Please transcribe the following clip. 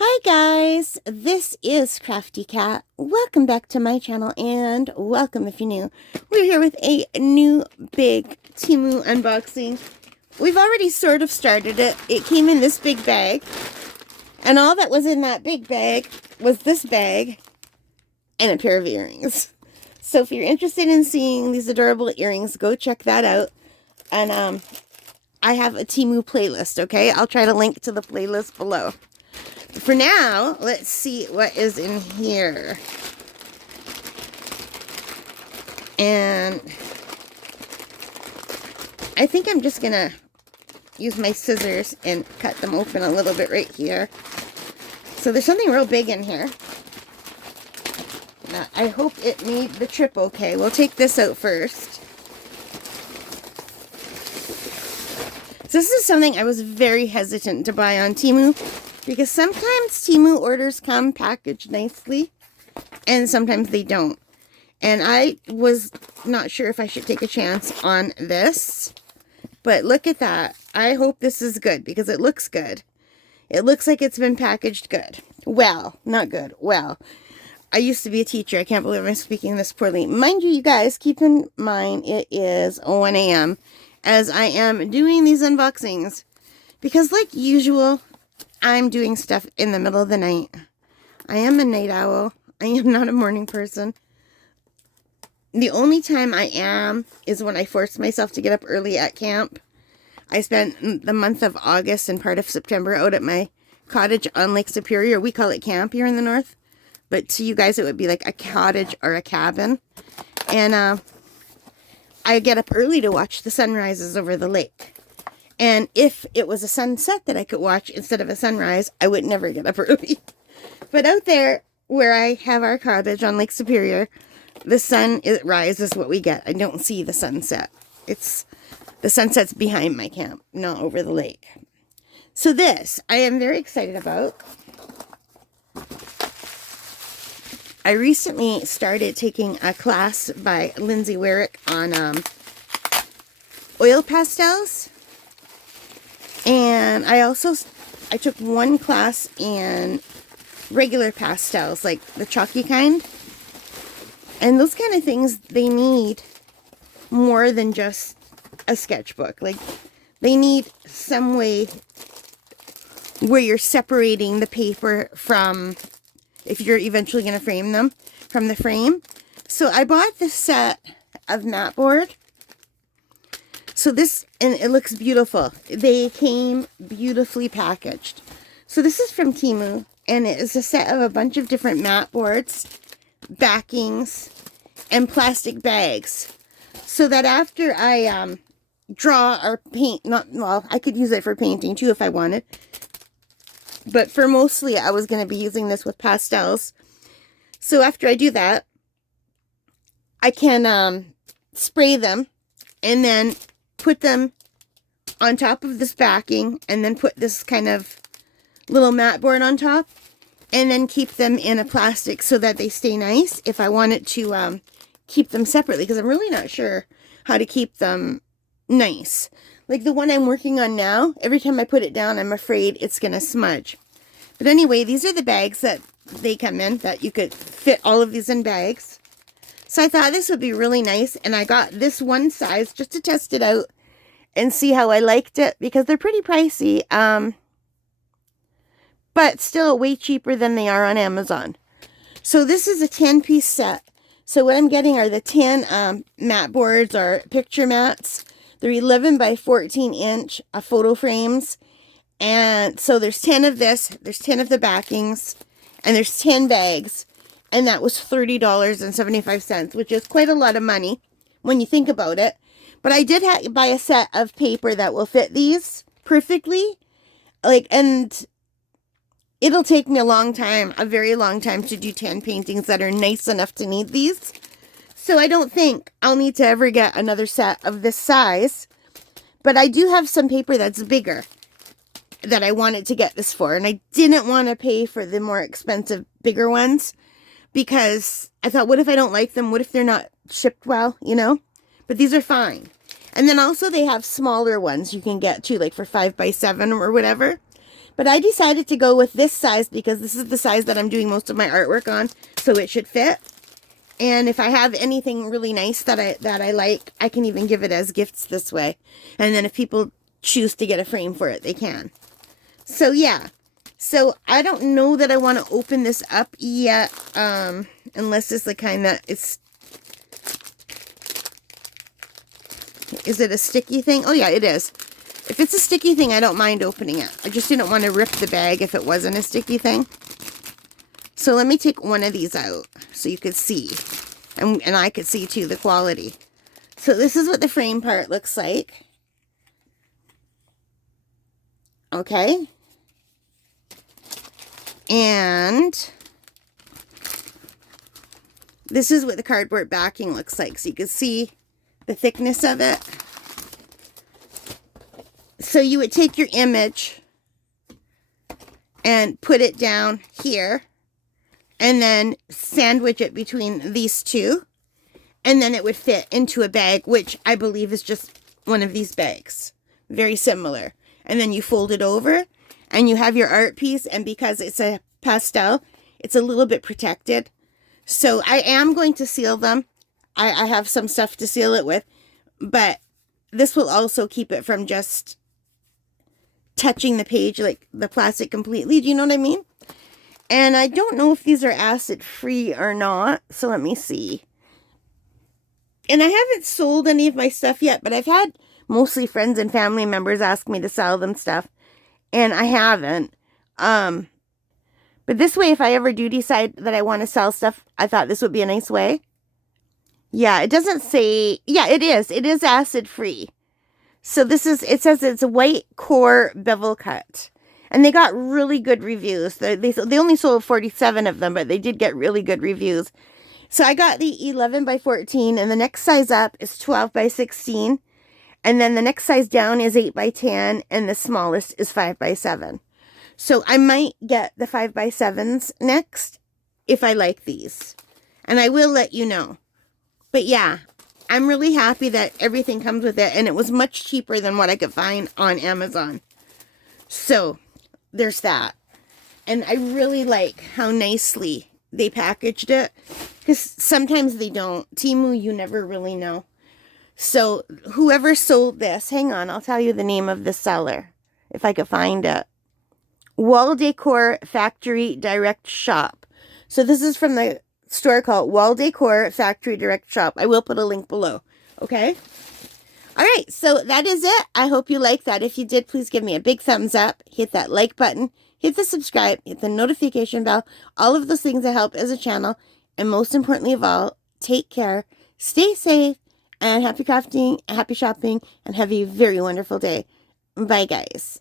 Hi guys, this is Crafty Cat. Welcome back to my channel and welcome if you're new. We're here with a new big Temu unboxing. We've already sort of started it. It came in this big bag and all that was in that big bag was this bag and a pair of earrings. So if you're interested in seeing these adorable earrings, go check that out. And I have a Temu playlist, okay? I'll try to link to the playlist below. For now, let's see what is in here. And I think I'm just going to use my scissors and cut them open a little bit right here. So there's something real big in here. Now, I hope it made the trip okay. We'll take this out first. So this is something I was very hesitant to buy on Temu, because sometimes Temu orders come packaged nicely, and sometimes they don't. And I was not sure if I should take a chance on this. But look at that. I hope this is good, because it looks good. It looks like it's been packaged good. Well, not good. Well, I used to be a teacher. I can't believe I'm speaking this poorly. Mind you, you guys, keep in mind it is 1 a.m. as I am doing these unboxings. Because like usual, I'm doing stuff in the middle of the night. I am a night owl. I am not a morning person. The only time I am is when I force myself to get up early at camp. I spent the month of August and part of September out at my cottage on Lake Superior. We call it camp here in the north. But to you guys, it would be like a cottage or a cabin. And I get up early to watch the sunrises over the lake. And if it was a sunset that I could watch instead of a sunrise, I would never get up early. But out there where I have our cottage on Lake Superior, the sunrise is what we get. I don't see the sunset. The sunset's behind my camp, not over the lake. So this, I am very excited about. I recently started taking a class by Lindsay Werrick on oil pastels. And I took one class in regular pastels, like the chalky kind. And those kind of things, they need more than just a sketchbook. Like, they need some way where you're separating the paper from, if you're eventually going to frame them, from the frame. So I bought this set of mat board. So this, and it looks beautiful. They came beautifully packaged. So this is from Temu, and it is a set of a bunch of different mat boards, backings, and plastic bags. So that after I draw or paint, I could use it for painting too if I wanted. But for mostly, I was going to be using this with pastels. So after I do that, I can spray them and then put them on top of this backing, and then put this kind of little mat board on top, and then keep them in a plastic so that they stay nice if I wanted to keep them separately, because I'm really not sure how to keep them nice. Like the one I'm working on now, every time I put it down, I'm afraid it's going to smudge. But anyway, these are the bags that they come in, that you could fit all of these in bags. So I thought this would be really nice, and I got this one size just to test it out and see how I liked it, because they're pretty pricey, but still way cheaper than they are on Amazon. So this is a 10-piece set. So what I'm getting are the 10 mat boards or picture mats. They're 11 by 14 inch photo frames. And so there's 10 of this, there's 10 of the backings, and there's 10 bags. And that was $30.75, which is quite a lot of money when you think about it. But I did buy a set of paper that will fit these perfectly. And it'll take me a long time, a very long time, to do 10 paintings that are nice enough to need these. So I don't think I'll need to ever get another set of this size. But I do have some paper that's bigger that I wanted to get this for. And I didn't want to pay for the more expensive, bigger ones, because I thought, what if I don't like them? What if they're not shipped well, you know? But these are fine. And then also they have smaller ones you can get too, like for 5 by 7 or whatever. But I decided to go with this size because this is the size that I'm doing most of my artwork on, so it should fit. And if I have anything really nice that I like, I can even give it as gifts this way. And then if people choose to get a frame for it, they can. So yeah. So I don't know that I want to open this up yet, unless it's the kind that it's... Is it a sticky thing? Oh yeah, it is. If it's a sticky thing, I don't mind opening it. I just didn't want to rip the bag if it wasn't a sticky thing. So let me take one of these out so you could see. And I could see too the quality. So this is what the frame part looks like. Okay. And this is what the cardboard backing looks like. So you can see the thickness of it. So you would take your image and put it down here. And then sandwich it between these two. And then it would fit into a bag, which I believe is just one of these bags. Very similar. And then you fold it over and you have your art piece. And because it's a pastel, it's a little bit protected. So I am going to seal them. I have some stuff to seal it with. But this will also keep it from just touching the page, like the plastic completely. Do you know what I mean? And I don't know if these are acid-free or not. So let me see. And I haven't sold any of my stuff yet, but I've had mostly friends and family members ask me to sell them stuff. And I haven't. But this way, if I ever do decide that I want to sell stuff, I thought this would be a nice way. Yeah, it doesn't say... Yeah, it is. It is acid-free. So this is... It says it's a white core bevel cut. And they got really good reviews. They only sold 47 of them, but they did get really good reviews. So I got the 11 by 14, and the next size up is 12 by 16. And then the next size down is 8 by 10, and the smallest is 5 by 7. So I might get the 5 by 7s next if I like these. And I will let you know. But yeah, I'm really happy that everything comes with it, and it was much cheaper than what I could find on Amazon. So there's that. And I really like how nicely they packaged it, because sometimes they don't. Temu, you never really know. So whoever sold this, hang on, I'll tell you the name of the seller if I could find it. Wall Decor Factory Direct Shop. So this is from the store called Wall Decor Factory Direct Shop. I will put a link below. Okay. All right, so that is it. I hope you liked that. If you did, please give me a big thumbs up. Hit that like button. Hit the subscribe. Hit the notification bell. All of those things that help as a channel. And most importantly of all, take care. Stay safe. And happy crafting, happy shopping. And have a very wonderful day. Bye, guys.